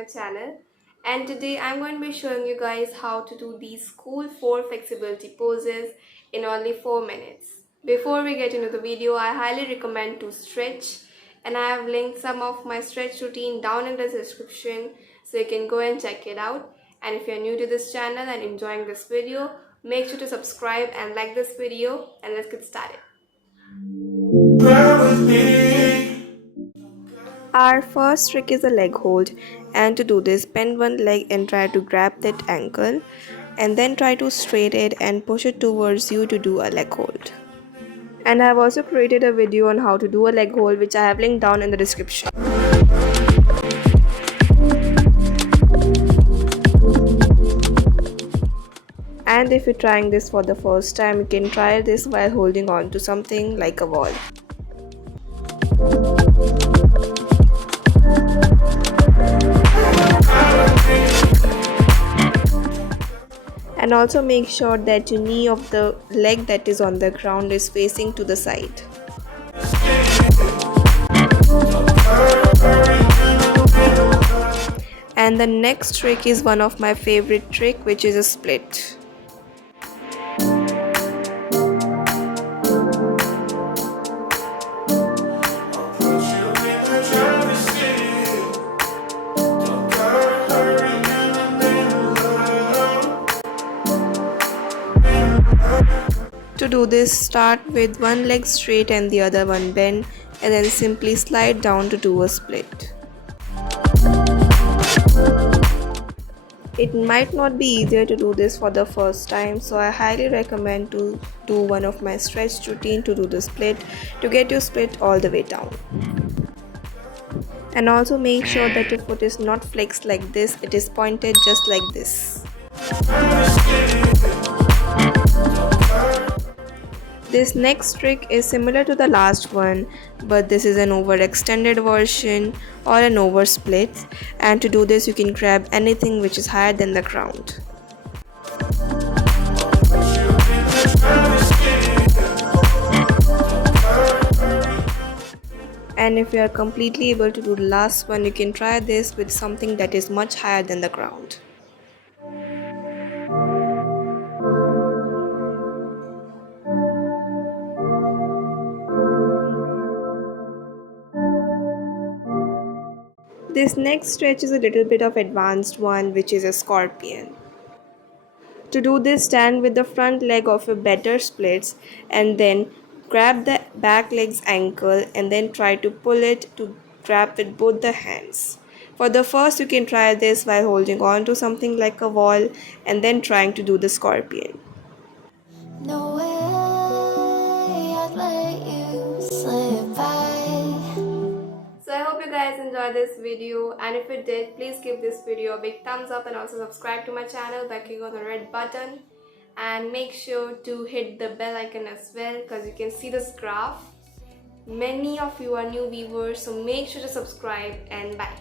my channel, and today I'm going to be showing you guys how to do these cool 4 flexibility poses in only 4 minutes. Before we get into the video, I highly recommend to stretch, and I have linked some of my stretch routine down in the description so you can go and check it out. And if you're new to this channel and enjoying this video, make sure to subscribe and like this video, and let's get started. Our first trick is a leg hold, and to do this, bend one leg and try to grab that ankle, and then try to straighten it and push it towards you to do a leg hold. And I have also created a video on how to do a leg hold, which I have linked down in the description. And if you're trying this for the first time, you can try this while holding on to something like a wall. And also make sure that your knee of the leg that is on the ground is facing to the side. And the next trick is one of my favorite trick, which is a split. To do this, start with one leg straight and the other one bent, and then simply slide down to do a split. It might not be easier to do this for the first time, so I highly recommend to do one of my stretch routine to do the split to get your split all the way down. And also make sure that your foot is not flexed like this, it is pointed just like this. This next trick is similar to the last one, but this is an overextended version or an oversplit, and to do this you can grab anything which is higher than the ground. And if you are completely able to do the last one, you can try this with something that is much higher than the ground. This next stretch is a little bit of advanced one, which is a scorpion. To do this, stand with the front leg of your better splits and then grab the back leg's ankle and then try to pull it to grab with both the hands. For the first, you can try this while holding on to something like a wall and then trying to do the scorpion. No way I'd let you slip by. So I hope you guys enjoyed this video, and if you did, please give this video a big thumbs up and also subscribe to my channel by clicking on the red button, and make sure to hit the bell icon as well because you can see this graph. Many of you are new viewers, so make sure to subscribe, and bye.